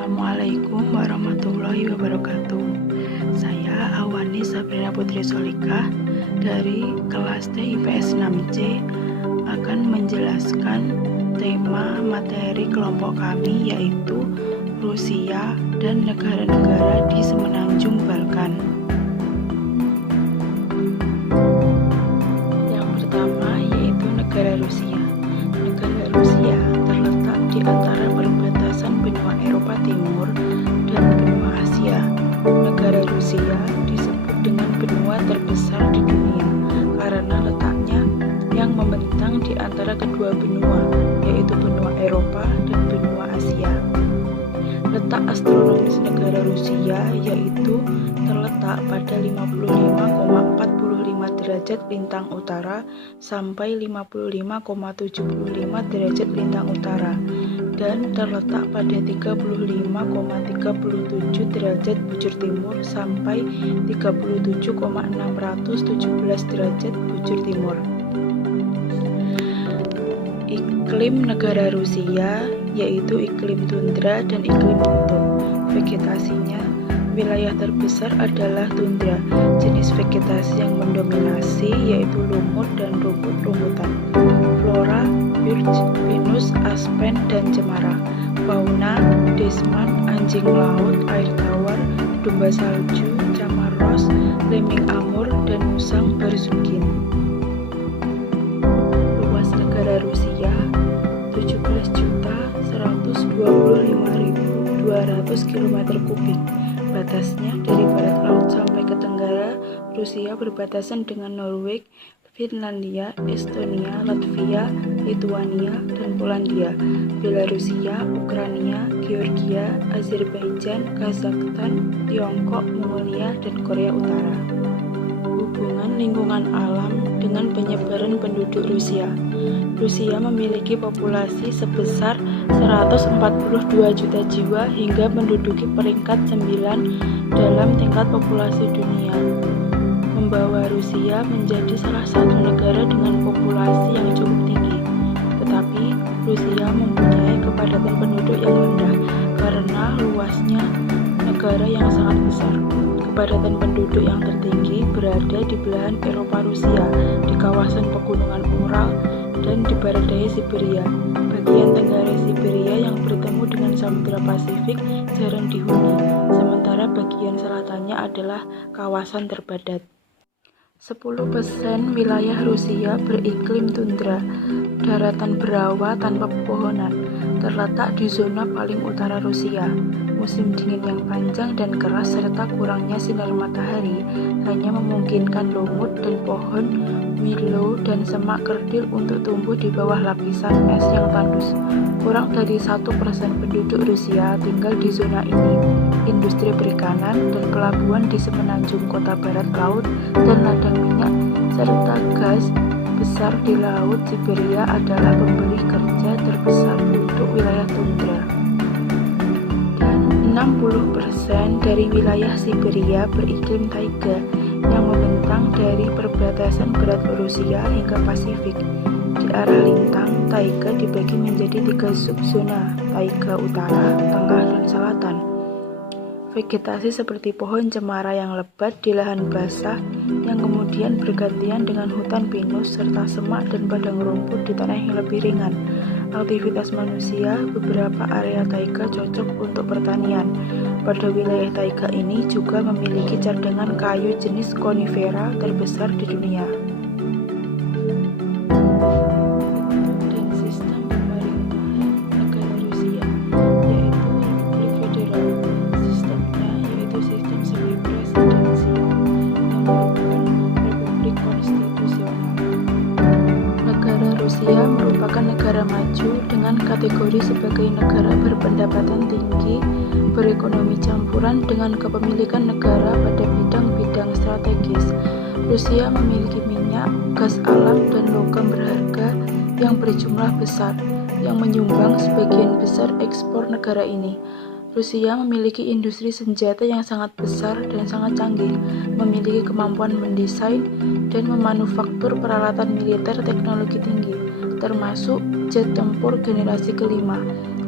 Assalamualaikum warahmatullahi wabarakatuh. Saya Awani Sabrina Putri Solikah dari kelas T IPS 6C akan menjelaskan tema materi kelompok kami, yaitu Rusia dan negara-negara di Semenanjung Balkan. Yang pertama yaitu negara Rusia. Negara Rusia terletak di antara perbatasan benua Eropa Timur dan benua Asia. Negara Rusia disebut dengan benua terbesar di dunia karena letaknya yang membentang di antara kedua benua, yaitu benua Eropa dan benua Asia. Letak astronomis negara Rusia yaitu terletak pada 55,45 derajat lintang utara sampai 55,75 derajat lintang utara, dan terletak pada 35,37 derajat bujur timur sampai 37,617 derajat bujur timur. Iklim negara Rusia yaitu iklim tundra dan iklim kutub. Vegetasinya, wilayah terbesar adalah tundra. Jenis vegetasi yang mendominasi yaitu lumut dan rumput-rumputan. Flora, birch, pinus, aspen, dan cemara. Fauna, desman, anjing laut, air tawar, domba salju, camar ros, lemming amur, dan musang berzugin. Luas negara Rusia 17.125.200 km3. Batasnya dari barat laut sampai ke tenggara, Rusia berbatasan dengan Norwegia, Finlandia, Estonia, Latvia, Lituania, dan Polandia, Belarusia, Ukraina, Georgia, Azerbaijan, Kazakhstan, Tiongkok, Mongolia, dan Korea Utara. Hubungan lingkungan alam dengan penyebaran penduduk Rusia. Rusia memiliki populasi sebesar 142 juta jiwa hingga menduduki peringkat 9 dalam tingkat populasi dunia, membawa Rusia menjadi salah satu negara dengan populasi yang cukup tinggi. Tetapi Rusia mempunyai kepadatan penduduk yang rendah karena luasnya negara yang sangat besar. Kepadatan penduduk yang tertinggi berada di belahan Eropa Rusia, di kawasan pegunungan Ural, dan di barat daya Siberia. Bagian tenggara Siberia yang bertemu dengan Samudra Pasifik jarang dihuni, sementara bagian selatannya adalah kawasan terpadat. 10% wilayah Rusia beriklim tundra, daratan berawa tanpa pepohonan, terletak di zona paling utara Rusia. Musim dingin yang panjang dan keras serta kurangnya sinar matahari hanya memungkinkan lumut dan pohon milo dan semak kerdil untuk tumbuh di bawah lapisan es yang tandus. Kurang dari 1% penduduk Rusia tinggal di zona ini. Industri perikanan dan pelabuhan di semenanjung kota barat laut dan ladang minyak serta gas besar di laut Siberia adalah pemberi kerja terbesar untuk wilayah tundra. 60% dari wilayah Siberia beriklim taiga yang membentang dari perbatasan berat Rusia hingga Pasifik. Di arah lintang, taiga dibagi menjadi 3 subzona: taiga utara, tengah, dan selatan. Vegetasi seperti pohon cemara yang lebat di lahan basah yang kemudian bergantian dengan hutan pinus serta semak dan padang rumput di tanah yang lebih ringan. Aktivitas manusia, beberapa area taiga cocok untuk pertanian. Pada wilayah taiga ini juga memiliki cadangan kayu jenis konifera terbesar di dunia. Dan sistem pemerintahan negara Rusia yaitu Republik Federal. Sistemnya yaitu sistem semi-presidensial yang merupakan republik konstitusional. Negara Rusia merupakan negara maju dengan kategori sebagai negara berpendapatan tinggi, berekonomi campuran dengan kepemilikan negara pada bidang-bidang strategis. Rusia memiliki minyak, gas alam, dan logam berharga yang berjumlah besar, yang menyumbang sebagian besar ekspor negara ini. Rusia memiliki industri senjata yang sangat besar dan sangat canggih, memiliki kemampuan mendesain dan memanufaktur peralatan militer teknologi tinggi, termasuk jet tempur generasi kelima.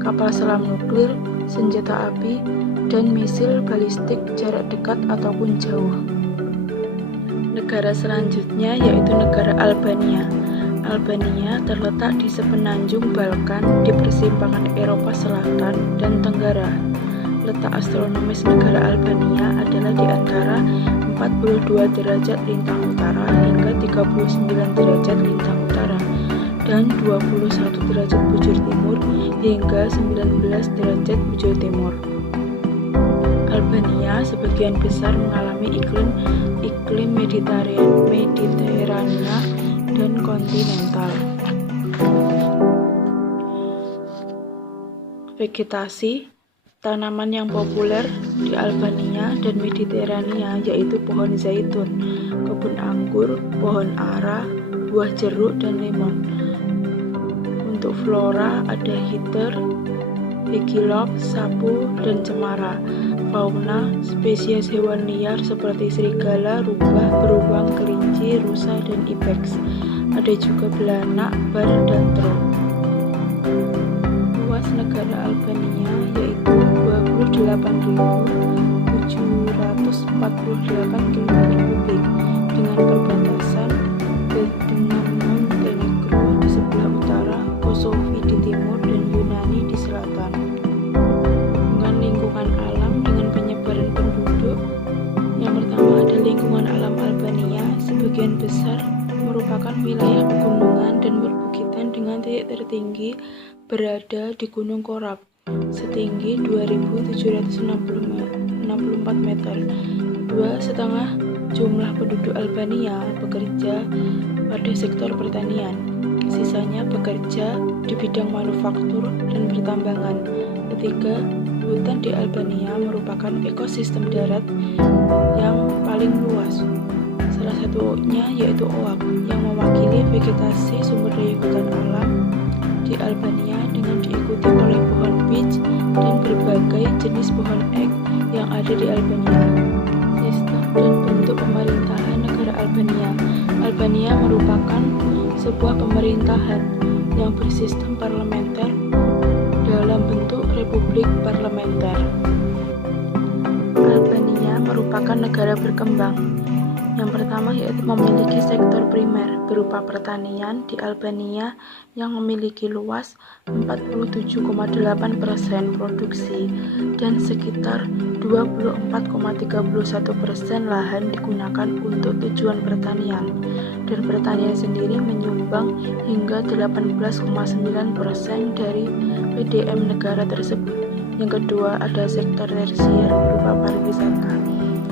kapal selam nuklir, senjata api, dan misil balistik jarak dekat ataupun jauh. Negara selanjutnya yaitu negara Albania. Albania terletak di sepenanjung Balkan di persimpangan Eropa Selatan dan Tenggara. Letak astronomis negara Albania adalah di antara 42 derajat lintang utara hingga 39 derajat lintang utara dan 21 derajat bujur timur hingga 19 derajat bujur timur. Albania sebagian besar mengalami iklim Mediterania dan kontinental. Vegetasi tanaman yang populer di Albania dan Mediterania yaitu pohon zaitun, kebun anggur, pohon ara, buah jeruk, dan lemon. Untuk flora ada heather, higilop, sapu, dan cemara. Fauna, spesies hewan liar seperti serigala, rubah, beruang, kelinci, rusa, dan ibex. Ada juga belanak, bar, dan troll. Luas negara Albania yaitu 28.748 km² dengan perbatasan dengan Montenegro di sebelah utara, Kosovo di timur, dan Yunani di selatan. Hubungan lingkungan alam dengan penyebaran penduduk. Yang pertama ada lingkungan alam Albania, sebagian besar merupakan wilayah pegunungan dan perbukitan dengan titik tertinggi berada di Gunung Korab setinggi 2.764 meter. 2,5 jumlah penduduk Albania bekerja pada sektor pertanian, sisanya bekerja di bidang manufaktur dan pertambangan. Ketiga, hutan di Albania merupakan ekosistem darat yang paling luas. Salah satunya yaitu oak yang mewakili vegetasi sumber daya hutan alam di Albania dengan diikuti oleh pohon peach dan berbagai jenis pohon ek yang ada di Albania. Sistem dan bentuk pemerintahan negara Albania. Albania merupakan sebuah pemerintahan yang bersistem parlementer dalam bentuk republik parlementer. Albania merupakan negara berkembang. Yang pertama yaitu memiliki sektor primer berupa pertanian di Albania yang memiliki luas 47,8% produksi dan sekitar 24,31% lahan digunakan untuk tujuan pertanian, dan pertanian sendiri menyumbang hingga 18,9% dari PDM negara tersebut. Yang kedua ada sektor tersier berupa pariwisata.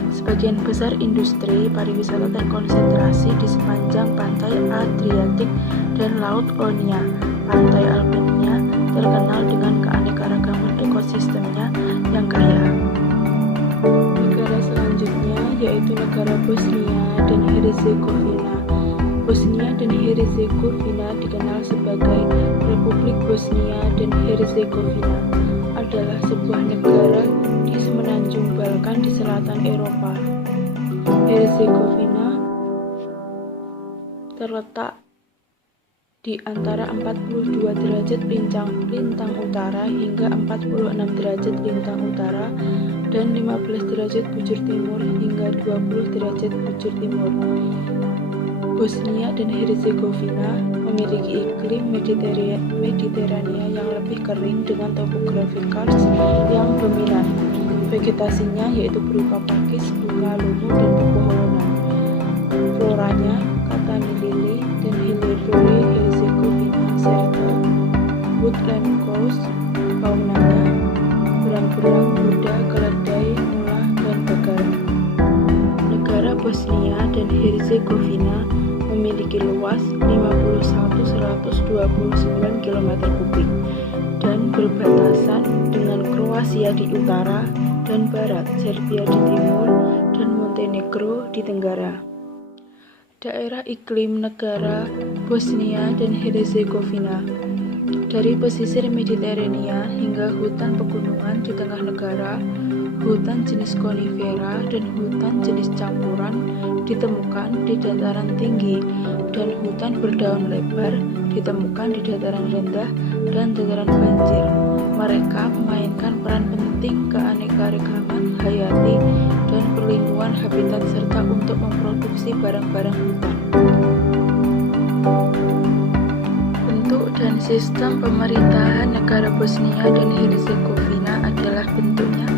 Sebagian besar industri pariwisata terkonsentrasi di sepanjang pantai Adriatik dan Laut Ionia. Pantai Albania terkenal dengan keanekaragaman ekosistemnya yang kaya. Negara selanjutnya yaitu negara Bosnia dan Herzegovina. Bosnia dan Herzegovina dikenal sebagai Republik Bosnia dan Herzegovina, adalah sebuah negara di semenanjung Balkan di selatan Eropa. Herzegovina terletak di antara 42 derajat lintang utara hingga 46 derajat lintang utara dan 15 derajat bujur timur hingga 20 derajat bujur timur. Bosnia dan Herzegovina memiliki iklim Mediterania yang lebih kering dengan topografi kars yang dominan. Vegetasinya yaitu berupa pakis, bunga, lumut, dan pepohonan. Floranya Katani lili dan Heliodore Herzegovina serta woodland grouse. Faunanya berang-berang, kuda, keledai, mula, dan bakaran. Negara Bosnia dan Herzegovina memiliki luas 51.129 km² dan berbatasan dengan Kroasia di utara dan barat, Serbia di timur, dan Montenegro di tenggara. Daerah iklim negara Bosnia dan Herzegovina. Dari pesisir Mediterania hingga hutan pegunungan di tengah negara, hutan jenis konifera dan hutan jenis campuran ditemukan di dataran tinggi, dan hutan berdaun lebar ditemukan di dataran rendah dan dataran banjir. mereka memainkan peran penting keanekaragaman hayati dan perlindungan habitat serta untuk memproduksi barang-barang hutan. Bentuk dan sistem pemerintahan negara Bosnia dan Herzegovina adalah bentuknya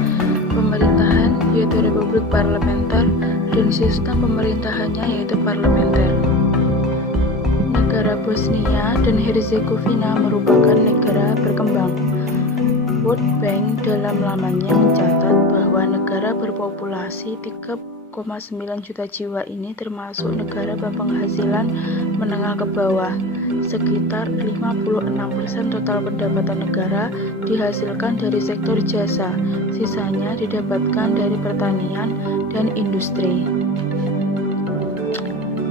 pemerintahan yaitu republik parlementer dan sistem pemerintahannya yaitu parlementer. Negara Bosnia dan Herzegovina merupakan negara berkembang. World Bank dalam lamannya mencatat bahwa negara berpopulasi 3,9 juta jiwa ini termasuk negara berpenghasilan menengah ke bawah. Sekitar 56% total pendapatan negara dihasilkan dari sektor jasa, sisanya didapatkan dari pertanian dan industri.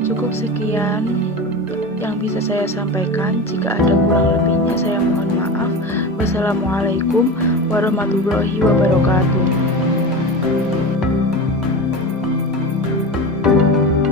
Cukup sekian yang bisa saya sampaikan. Jika ada kurang lebihnya saya mohon maaf. Wassalamualaikum warahmatullahi wabarakatuh.